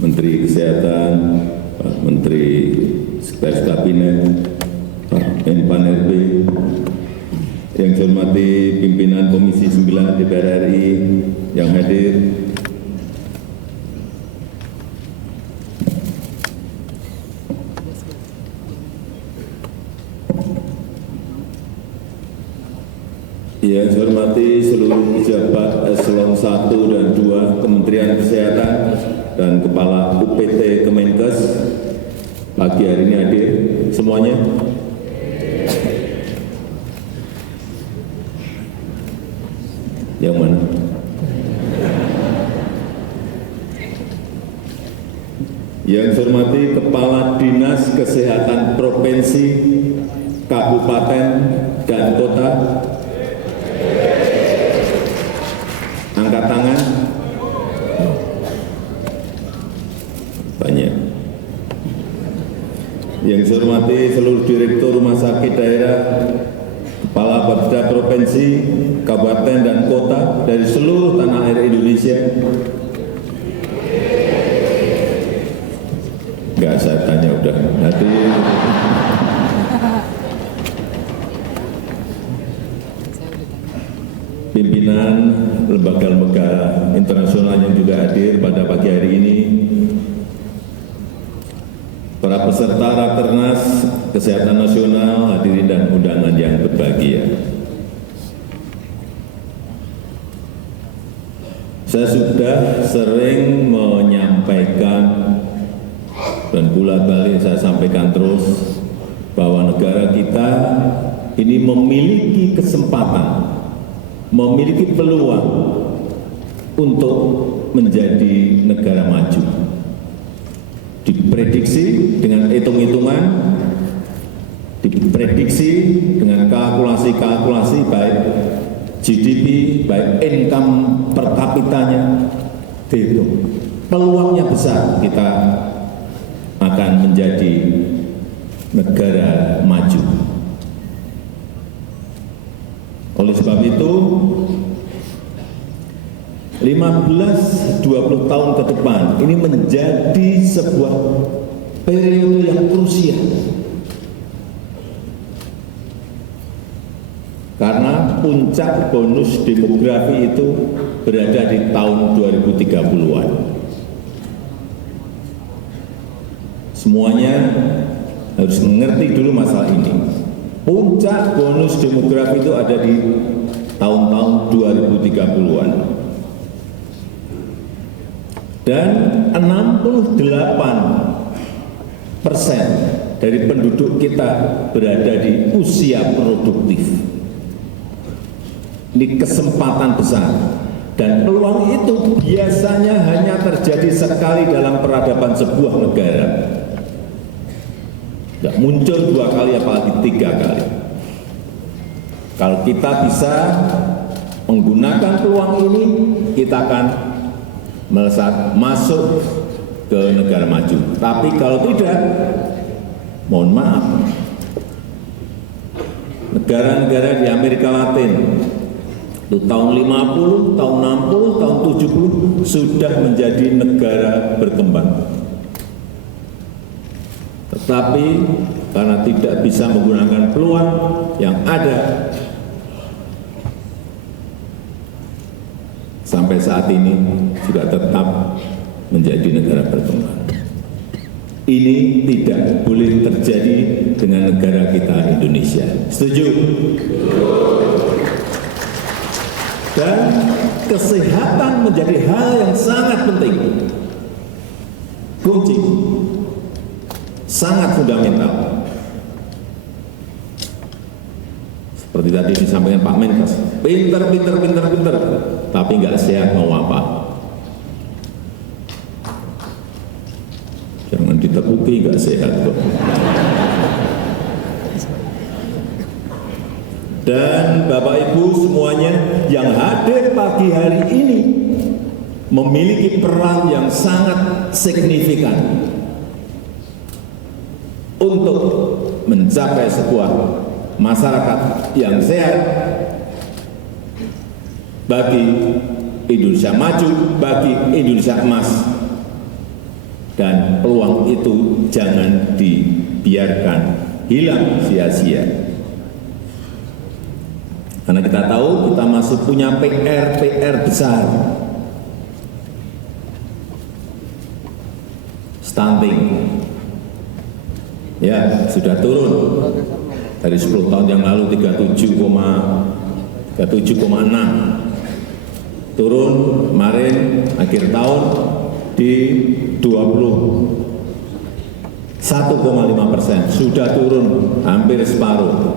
Menteri Kesehatan, Pak Menteri Sekretaris Kabinet, Pak Menpan RB, yang saya hormati pimpinan Komisi 9 DPR RI yang hadir, yang saya hormati seluruh pejabat eselon 1 dan 2 Kementerian Kesehatan dan Kepala UPT Kemenkes pagi hari ini hadir semuanya. Yang mana? Yang saya hormati Kepala Dinas Kesehatan Provinsi, Kabupaten, dan Kota. Angkat tangan. Banyak. Yang saya hormati seluruh direktur rumah sakit daerah, kepala bapeda provinsi, kabupaten, dan kota dari seluruh tanah air Indonesia. Enggak, saya tanya udah. Nanti pimpinan lembaga-lembaga internasional yang juga hadir pada pagi hari ini, para peserta Rakernas Kesehatan Nasional, hadirin dan undangan yang berbahagia. Saya sudah sering menyampaikan dan bulat-balik saya sampaikan terus bahwa negara kita ini memiliki kesempatan, memiliki peluang untuk menjadi negara maju. Diprediksi dengan hitung-hitungan, diprediksi dengan kalkulasi-kalkulasi baik GDP, baik income per kapitanya, dihitung. Peluangnya besar kita akan menjadi negara maju. Oleh sebab itu, 15-20 tahun ke depan ini menjadi sebuah periode yang krusial. Karena puncak bonus demografi itu berada di tahun 2030-an. Semuanya harus mengerti dulu masalah ini. Puncak bonus demografi itu ada di tahun-tahun 2030-an. Dan 68% dari penduduk kita berada di usia produktif. Ini kesempatan besar. Dan peluang itu biasanya hanya terjadi sekali dalam peradaban sebuah negara. Tidak muncul 2 kali, apalagi 3 kali. Kalau kita bisa menggunakan peluang ini, kita akan melesat masuk ke negara maju. Tapi kalau tidak, mohon maaf, negara-negara di Amerika Latin itu tahun 50, tahun 60, tahun 70 sudah menjadi negara berkembang. Tetapi karena tidak bisa menggunakan peluang yang ada, sampai saat ini juga tetap menjadi negara berkembang. Ini tidak boleh terjadi dengan negara kita Indonesia. Setuju? Dan kesehatan menjadi hal yang sangat penting. Kunci. Sangat fundamental. Seperti tadi disampaikan Pak Menkes, pinter, tapi nggak sehat mau apa? Jangan ditepuki, nggak sehat kok. Dan Bapak Ibu semuanya yang hadir pagi hari ini memiliki peran yang sangat signifikan untuk mencapai sebuah masyarakat yang sehat bagi Indonesia maju, bagi Indonesia emas. Dan peluang itu jangan dibiarkan hilang sia-sia. Karena kita tahu kita masih punya PR besar. Stunting. Ya, sudah turun dari 10 tahun yang lalu 37,6. Turun kemarin akhir tahun di 21,5%, sudah turun hampir separuh.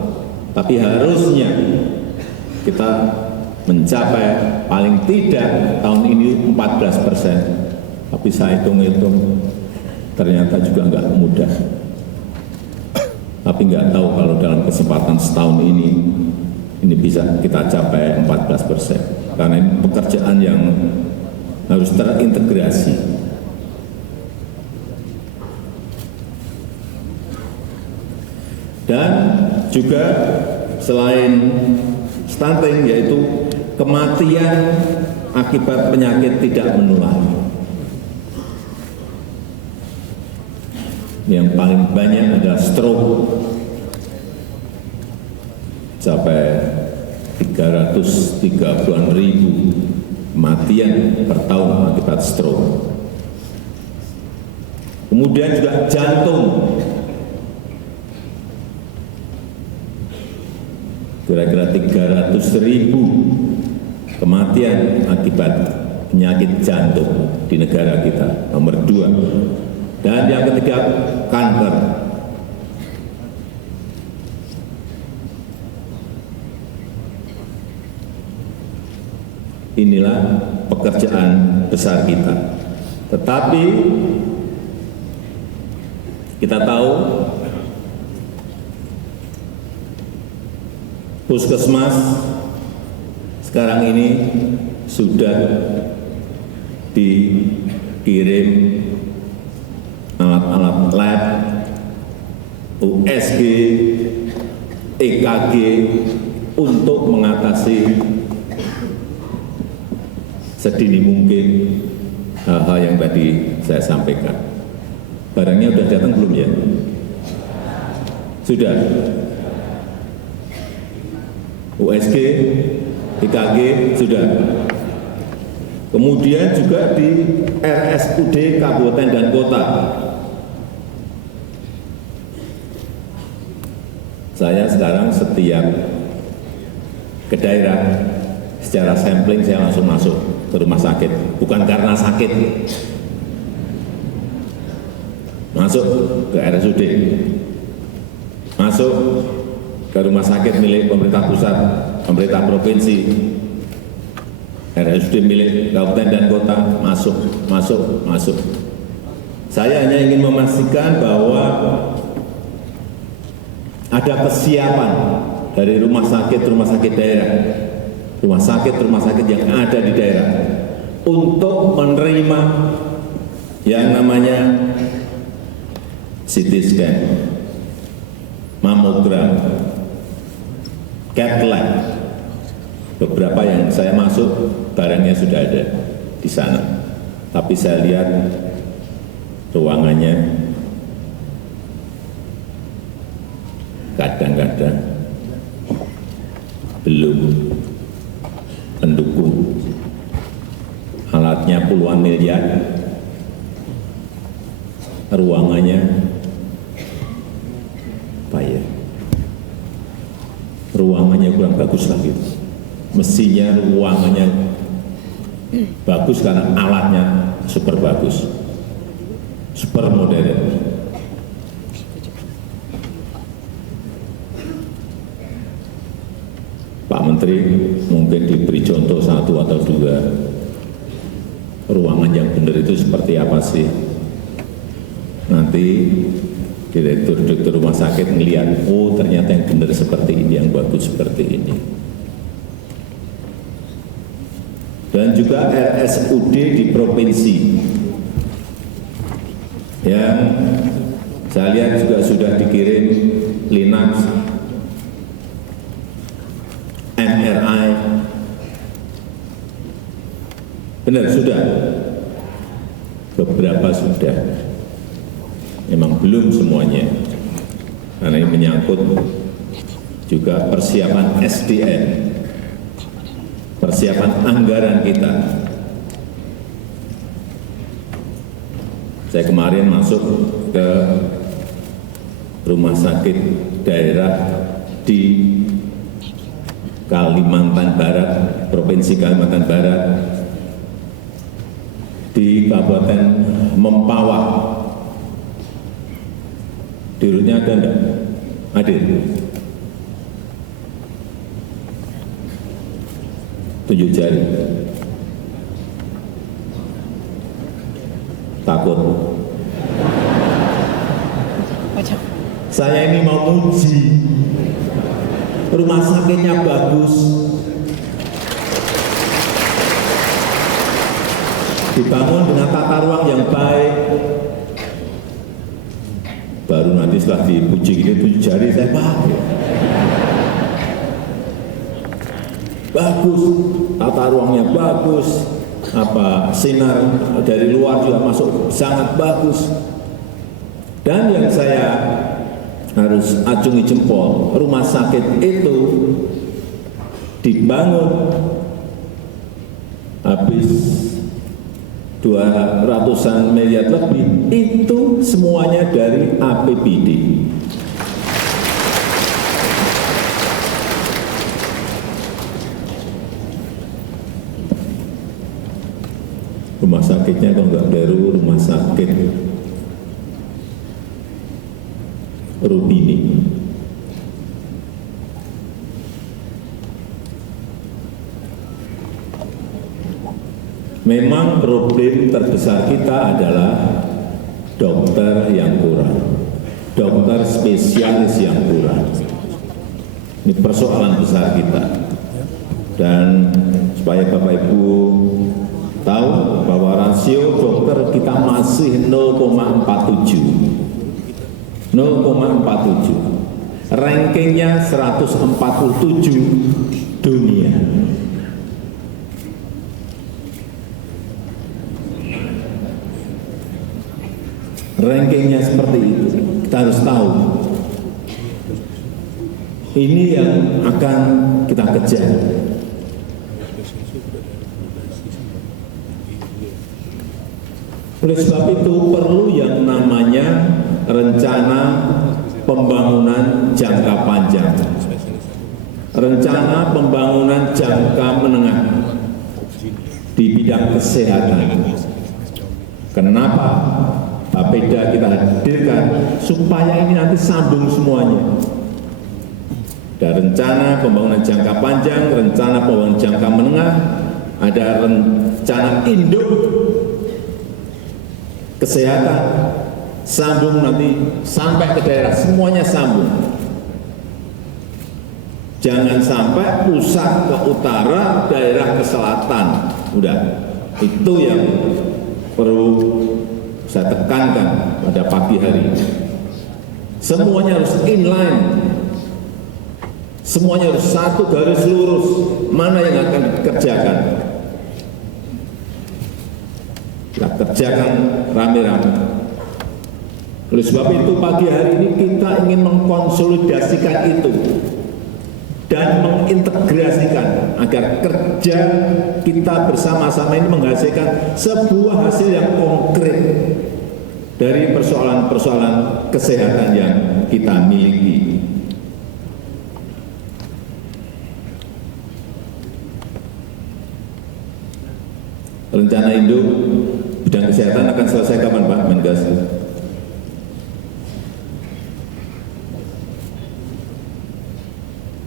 Tapi harusnya kita mencapai paling tidak tahun ini 14%. Tapi saya hitung-hitung ternyata juga nggak mudah. Tapi nggak tahu kalau dalam kesempatan setahun ini bisa kita capai 14%. Karena ini pekerjaan yang harus terintegrasi. Dan juga selain stunting, yaitu kematian akibat penyakit tidak menular. Yang paling banyak adalah stroke, sampai 330.000 kematian per tahun akibat stroke. Kemudian juga jantung, kira-kira 300.000 kematian akibat penyakit jantung di negara kita, nomor 2. Dan yang ketiga, kanker. Inilah pekerjaan besar kita. Tetapi kita tahu puskesmas sekarang ini sudah dikirim alat-alat lab, USG, EKG untuk mengatasi sedini mungkin hal-hal yang tadi saya sampaikan. Barangnya sudah datang belum ya? Sudah. USG, EKG sudah. Kemudian juga di RSUD kabupaten dan kota. Saya sekarang setiap ke daerah, secara sampling saya langsung masuk ke rumah sakit. Bukan karena sakit. Masuk ke RSUD. Masuk ke rumah sakit milik pemerintah pusat, pemerintah provinsi, RSUD milik kabupaten dan kota, masuk. Saya hanya ingin memastikan bahwa ada kesiapan dari rumah sakit daerah, rumah sakit yang ada di daerah untuk menerima yang namanya CT scan, mamogram, CAT lab. Beberapa yang saya masuk barangnya sudah ada di sana, tapi saya lihat ruangannya kadang-kadang belum mendukung. Alatnya puluhan miliar, ruangannya bayar. Ruangannya kurang bagus lagi. Mestinya ruangannya bagus karena alatnya super bagus, super modern. Pak Menteri mungkin diberi contoh 1 atau 2 ruangan yang benar itu seperti apa sih. Nanti direktur rumah sakit melihat, oh ternyata yang benar seperti ini, yang bagus seperti ini. Dan juga RSUD di provinsi yang saya lihat juga sudah dikirim Linux, MRI, benar sudah, beberapa sudah. memang belum semuanya, karena ini menyangkut juga persiapan SDM, persiapan anggaran kita. Saya kemarin masuk ke rumah sakit daerah di Kalimantan Barat, Provinsi Kalimantan Barat, di Kabupaten Mempawah. Dirutnya ada enggak? Hadir. Tunjuk jari. Takut. Saya ini mau uji. Rumah sakitnya bagus. Dibangun dengan tata ruang yang baik. Baru nanti setelah dipuji gini tunjuk jari saya pakai. Bagus, tata ruangnya bagus, sinar dari luar juga masuk sangat bagus. Dan yang saya harus acungi jempol, rumah sakit itu dibangun habis 200-an miliar lebih, itu semuanya dari APBD. Rumah sakitnya kalau nggak baru, rumah sakit Rubini. Memang problem terbesar kita adalah dokter yang kurang, dokter spesialis yang kurang. Ini persoalan besar kita. Dan supaya Bapak Ibu tahu bahwa rasio dokter kita masih 0,47. 0,47. Rankingnya 147 dunia. Rankingnya seperti itu. Kita harus tahu. Ini yang akan kita kejar. Oleh sebab itu perlu yang namanya rencana pembangunan jangka panjang, rencana pembangunan jangka menengah di bidang kesehatan. Kenapa Bapeda kita hadirkan? Supaya ini nanti sambung semuanya. Ada rencana pembangunan jangka panjang, rencana pembangunan jangka menengah, ada rencana induk kesehatan, sambung nanti sampai ke daerah, semuanya sambung. Jangan sampai pusat ke utara, daerah ke selatan. Udah, itu yang perlu saya tekankan pada pagi hari. Semuanya harus inline, semuanya harus satu garis lurus. Mana yang akan dikerjakan? Kita kerjakan rame-rame. Oleh sebab itu pagi hari ini kita ingin mengkonsolidasikan itu dan mengintegrasikan agar kerja kita bersama-sama ini menghasilkan sebuah hasil yang konkret dari persoalan-persoalan kesehatan yang kita miliki. Rencana induk bidang kesehatan akan selesai kapan Pak Menkes?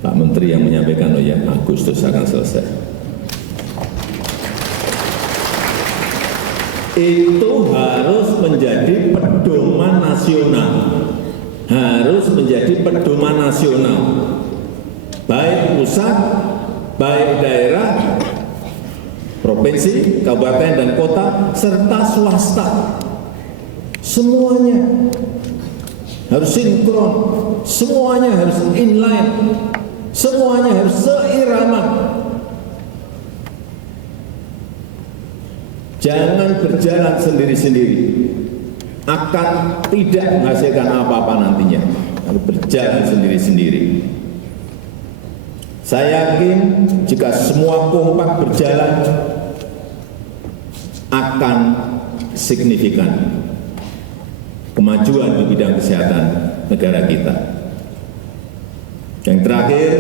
Pak Menteri yang menyampaikan, oh ya, Agustus akan selesai. Itu harus menjadi pedoman nasional. Harus menjadi pedoman nasional. Baik pusat, baik daerah, provinsi, kabupaten, dan kota, serta swasta. Semuanya harus sinkron, semuanya harus inline, semuanya harus seirama. Jangan berjalan sendiri-sendiri. akan tidak menghasilkan apa-apa nantinya, akan berjalan sendiri-sendiri. Saya yakin jika semua kompak berjalan akan signifikan kemajuan di bidang kesehatan negara kita. Yang terakhir,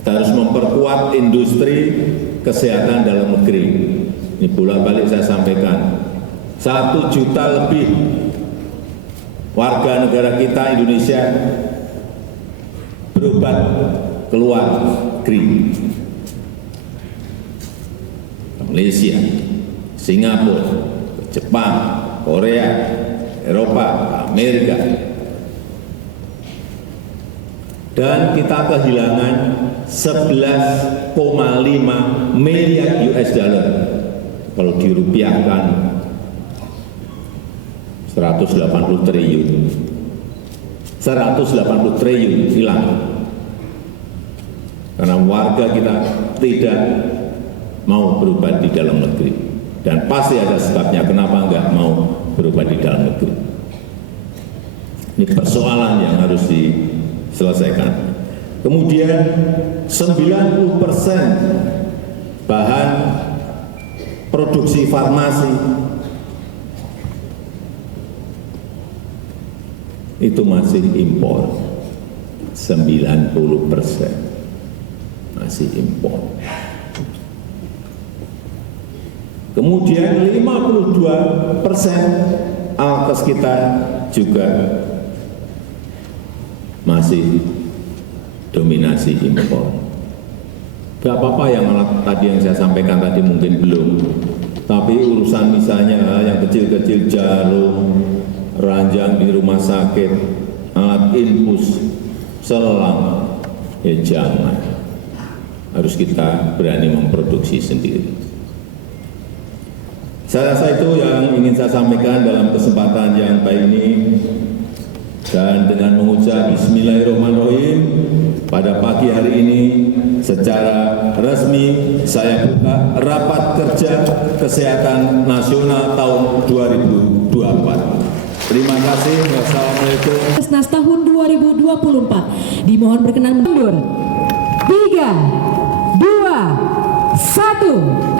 kita harus memperkuat industri kesehatan dalam negeri. Ini bolak-balik saya sampaikan, 1 juta lebih warga negara kita Indonesia berobat ke luar negeri. Malaysia, Singapura, Jepang, Korea, Eropa, Amerika. Dan kita kehilangan 11,5 miliar US dollar. Kalau dirupiahkan 180 triliun. 180 triliun hilang. Karena warga kita tidak mau berobat di dalam negeri. Dan pasti ada sebabnya kenapa enggak mau berobat di dalam negeri. Ini persoalan yang harus diselesaikan. Kemudian 90% bahan produksi farmasi itu masih impor. 90% masih impor. Kemudian 52% alkes kita juga masih dominasi impor. Gak apa-apa yang tadi yang saya sampaikan tadi mungkin belum, tapi urusan misalnya yang kecil-kecil, jarum, ranjang di rumah sakit, alat infus, selang, ya jangan. Harus kita berani memproduksi sendiri. Saya rasa itu yang ingin saya sampaikan dalam kesempatan yang baik ini. Dan dengan mengucap Bismillahirrahmanirrahim, pada pagi hari ini secara resmi saya buka rapat kerja kesehatan nasional tahun 2024. Terima kasih. Wassalamualaikum. Nasnas tahun 2024 dimohon berkenan mundur. 3, 2, 1.